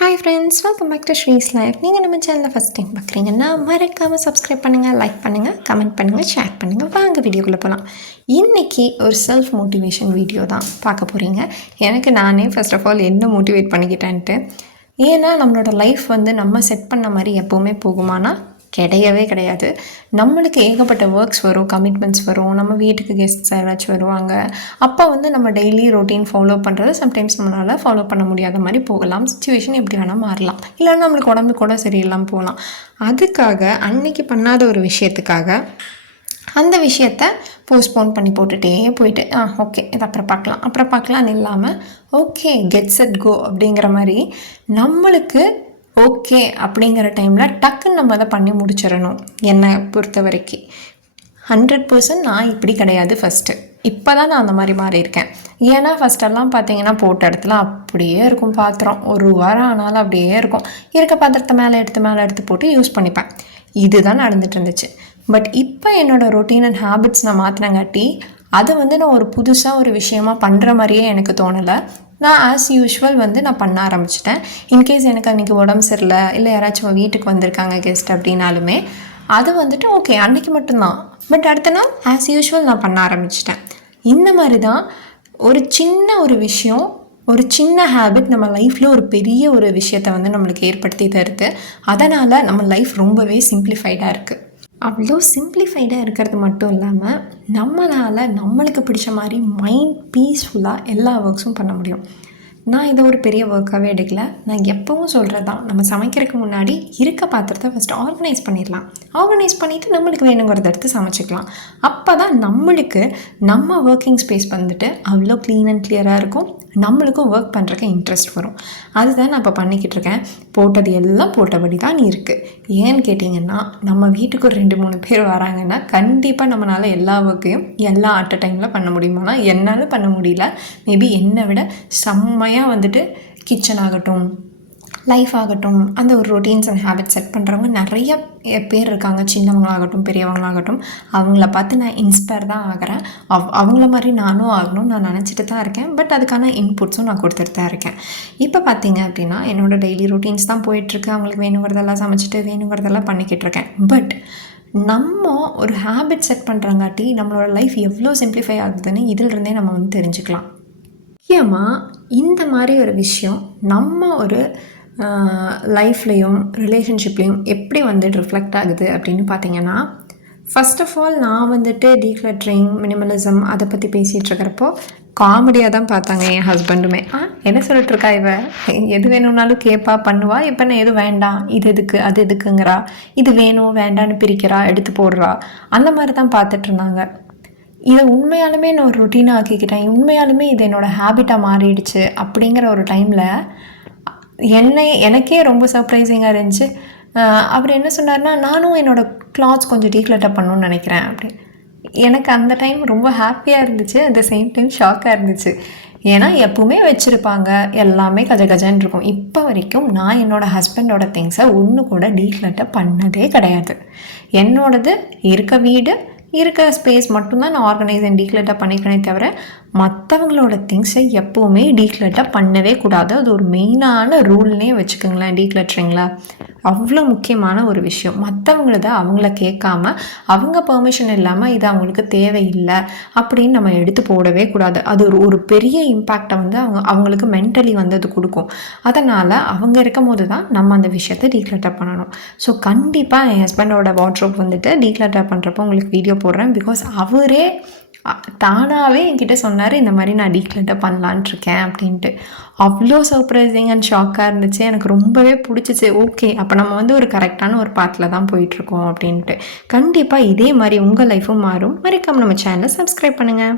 Hi friends, welcome back to Sri's life. நீங்கள் நம்ம சேனலில் ஃபஸ்ட் டைம் பார்க்குறீங்கன்னா மறக்காமல் சப்ஸ்கிரைப் பண்ணுங்கள், லைக் பண்ணுங்கள், கமெண்ட் பண்ணுங்கள், ஷேர் பண்ணுங்கள். வாங்க வீடியோக்குள்ளே போகலாம். இன்றைக்கி ஒரு செல்ஃப் மோட்டிவேஷன் வீடியோ தான் பார்க்க போகிறீங்க. எனக்கு நானே ஃபர்ஸ்ட் ஆஃப் ஆல் என்ன மோட்டிவேட் பண்ணிக்கிட்டேன்ட்டு, ஏன்னா நம்மளோட லைஃப் நம்ம செட் பண்ண மாதிரி எப்போவுமே போகுமானா கிடையவே கிடையாது. நம்மளுக்கு ஏகப்பட்ட ஒர்க்ஸ் வரும், கமிட்மெண்ட்ஸ் வரும், நம்ம வீட்டுக்கு கெஸ்ட்ஸ் யாராச்சும் வருவாங்க. அப்போ நம்ம டெய்லி ரொட்டீன் ஃபாலோ பண்ணுறது சம்டைம்ஸ் நம்மளால் ஃபாலோ பண்ண முடியாத மாதிரி போகலாம். சிச்சுவேஷன் எப்படி வேணால் மாறலாம், இல்லைன்னா நம்மளுக்கு உடம்பு கூட சரியில்லாமல் போகலாம். அதுக்காக அன்னைக்கு பண்ணாத ஒரு விஷயத்துக்காக அந்த விஷயத்த போஸ்ட்போன் பண்ணி போட்டுகிட்டே போயிட்டு ஓகே இது அப்புறம் பார்க்கலான்னு இல்லாமல் ஓகே கெட் செட் கோ அப்படிங்கிற மாதிரி நம்மளுக்கு ஓகே அப்படிங்கிற டைமில் டக்குன்னு நம்ம அதை பண்ணி முடிச்சிடணும். என்னை பொறுத்த வரைக்கும் 100% நான் இப்படி கிடையாது. ஃபஸ்ட்டு இப்போ தான் நான் அந்த மாதிரி மாறியிருக்கேன். ஏன்னா ஃபஸ்ட்டெல்லாம் பார்த்தீங்கன்னா போட்ட இடத்துல அப்படியே இருக்கும் பாத்திரம், ஒரு வாரம் ஆனாலும் அப்படியே இருக்கும். இருக்க பாத்திரத்தை மேலே எடுத்து போட்டு யூஸ் பண்ணிப்பேன். இதுதான் நடந்துட்டு இருந்துச்சு. பட் இப்போ என்னோடய ரொட்டீன் அண்ட் ஹேபிட்ஸ் நான் மாற்றினங்காட்டி அதை நான் ஒரு புதுசாக ஒரு விஷயமா பண்ணுற மாதிரியே எனக்கு தோணலை. நான் ஆஸ் யூஷுவல் நான் பண்ண ஆரம்பிச்சிட்டேன். இன்கேஸ் எனக்கு அன்றைக்கி உடம்பு சரியில்லை, இல்லை யாராச்சும் வீட்டுக்கு வந்திருக்காங்க கெஸ்ட் அப்படின்னாலுமே அது ஓகே அன்றைக்கி மட்டும்தான். பட் அடுத்த நாள் ஆஸ் யூஷுவல் நான் பண்ண ஆரம்பிச்சிட்டேன். இந்த மாதிரி தான் ஒரு சின்ன ஒரு விஷயம், ஒரு சின்ன ஹேபிட் நம்ம லைஃப்பில் ஒரு பெரிய ஒரு விஷயத்தை நம்மளுக்கு ஏற்படுத்தி தருது. அதனால் நம்ம லைஃப் ரொம்பவே சிம்பிளிஃபைடாக இருக்குது. அவ்வளோ சிம்பிளிஃபைடாக இருக்கிறது மட்டும் இல்லாமல் நம்மளால் நம்மளுக்கு பிடிச்ச மாதிரி மைண்ட் பீஸ்ஃபுல்லாக எல்லா ஒர்க்ஸும் பண்ண முடியும். நான் இதை ஒரு பெரிய ஒர்க்காகவே எடுக்கல. நான் எப்பவும் சொல்கிறது தான், நம்ம சமைக்கிறதுக்கு முன்னாடி இருக்க பாத்திரத்தை ஃபஸ்ட்டு ஆர்கனைஸ் பண்ணிடலாம். ஆர்கனைஸ் பண்ணிவிட்டு நம்மளுக்கு வேணுங்கிறத எடுத்து சமைச்சிக்கலாம். அப்போ தான் நம்மளுக்கு நம்ம ஒர்க்கிங் ஸ்பேஸ் அவ்வளோ க்ளீன் அண்ட் கிளியராக இருக்கும். நம்மளுக்கும் ஒர்க் பண்ணுறதுக்கு இன்ட்ரெஸ்ட் வரும். அதுதான் நான் இப்போ பண்ணிக்கிட்டு இருக்கேன். போட்டது எல்லாம் போட்டபடி தான் இருக்குது. ஏன்னு கேட்டிங்கன்னா நம்ம வீட்டுக்கு ஒரு 2-3 பேர் வராங்கன்னா கண்டிப்பாக நம்மளால் எல்லா ஒர்க்கையும் எல்லா அட் அ டைமில் பண்ண முடியுமானா என்னால் பண்ண முடியல. மேபி என்னை விட செம்மையாக கிச்சன் ஆகட்டும், லைஃப் ஆகட்டும், அந்த ஒரு ரொட்டீன்ஸ் அண்ட் ஹேபிட் செட் பண்ணுறவங்க நிறைய பேர் இருக்காங்க. சின்னவங்களாகட்டும் பெரியவங்களாகட்டும், அவங்கள பார்த்து நான் இன்ஸ்பயர் தான் ஆகிறேன். அவங்கள மாதிரி நானும் ஆகணும்னு நான் நினச்சிட்டு தான் இருக்கேன். பட் அதுக்கான இன்புட்ஸும் நான் கொடுத்துட்டு தான் இருக்கேன். இப்போ பார்த்தீங்க அப்படின்னா என்னோடய டெய்லி ரொட்டீன்ஸ் தான் போயிட்டுருக்கு. அவங்களுக்கு வேணுங்கிறதெல்லாம் சமைச்சிட்டு வேணுங்கிறதெல்லாம் பண்ணிக்கிட்டு இருக்கேன். பட் நம்ம ஒரு ஹேபிட் செட் பண்ணுறங்காட்டி நம்மளோட லைஃப் எவ்வளோ சிம்பிளிஃபை ஆகுதுன்னு இதிலிருந்தே நம்ம தெரிஞ்சுக்கலாம். முக்கியமாக இந்த மாதிரி ஒரு விஷயம் நம்ம ஒரு லைஃப்லேயும் ரிலேஷன்ஷிப்லேயும் எப்படி ரிஃப்ளெக்ட் ஆகுது அப்படின்னு பார்த்தீங்கன்னா, ஃபஸ்ட் ஆஃப் ஆல் நான் டீக்ளட்டரிங், மினிமலிசம் அதை பற்றி பேசிகிட்டு இருக்கிறப்போ காமெடியாக தான் பார்த்தாங்க என் ஹஸ்பண்டுமே. என்ன சொல்லிட்டுருக்கா இவ, எது வேணும்னாலும் கேட்பா பண்ணுவா, இப்போ நான் எதுவும் வேண்டாம் இது எதுக்கு அது எதுக்குங்கிறா, இது வேணும் வேண்டான்னு பிரிக்கிறா எடுத்து போடுறா, அந்த மாதிரி தான் பார்த்துட்டு இருந்தாங்க. இதை உண்மையாலுமே நான் ஒரு ரொட்டீனாக ஆக்கிக்கிட்டேன். உண்மையாலுமே இது என்னோடய ஹேபிட்டாக மாறிடுச்சு அப்படிங்கிற ஒரு டைமில் எனக்கே ரொம்ப சர்ப்ரைசிங்காக இருந்துச்சு. அவர் என்ன சொன்னார்னா, நானும் என்னோடய கிளாத்ஸ் கொஞ்சம் டீக்ளட்டர் பண்ணணும்னு நினைக்கிறேன் அப்படி. எனக்கு அந்த டைம் ரொம்ப ஹாப்பியாக இருந்துச்சு, அட் த சேம் டைம் ஷாக்காக இருந்துச்சு. ஏன்னா எப்பவுமே வச்சுருப்பாங்க, எல்லாமே கஜன்னு இருக்கும். இப்போ வரைக்கும் நான் என்னோடய ஹஸ்பண்டோட திங்ஸை ஒன்று கூட டீக்ளட்டர் பண்ணதே கிடையாது. என்னோடது இருக்க வீடு இருக்க ஸ்பேஸ் மட்டும்தான் நான் ஆர்கனைஸ் அண்ட் டீக்ளட்டர் பண்ணிக்கிறேனே தவிர மற்றவங்களோட திங்ஸை எப்போவுமே டீக்ளட்டர் பண்ணவே கூடாது. அது ஒரு மெயினான ரூல்னே வச்சுக்கோங்களேன். டீக்ளட்டரிங்களா அவ்வளோ முக்கியமான ஒரு விஷயம். மற்றவங்களத அவங்கள கேட்காம அவங்க பெர்மிஷன் இல்லாமல் இது அவங்களுக்கு தேவையில்லை அப்படின்னு நம்ம எடுத்து போடவே கூடாது. அது ஒரு பெரிய இம்பேக்டை அவங்களுக்கு மென்டலி அது கொடுக்கும். அதனால் அவங்க இருக்கும் போது தான் நம்ம அந்த விஷயத்தை டீக்ளட்டர் பண்ணணும். ஸோ கண்டிப்பாக என் ஹஸ்பண்டோட வாட்ரோப் டீக்ளட்டர் பண்ணுறப்போ உங்களுக்கு வீடியோ போடுறேன். பிகாஸ் அவரே தானாகவே என்கிட்ட சொன்னார், இந்த மாதிரி நான் டீக்ளட்டர் பண்ணலான்ட்டு இருக்கேன் அப்படின்ட்டு. அவ்வளோ சர்ப்ரைசிங் அண்ட் ஷாக்காக இருந்துச்சு. எனக்கு ரொம்பவே பிடிச்சிச்சு. ஓகே அப்போ நம்ம ஒரு கரெக்டான ஒரு பாத்தில் தான் போயிட்டுருக்கோம் அப்படின்ட்டு. கண்டிப்பாக இதே மாதிரி உங்கள் லைஃப்பும் மாறும். மறக்காம நம்ம சேனலை சப்ஸ்கிரைப் பண்ணுங்கள்.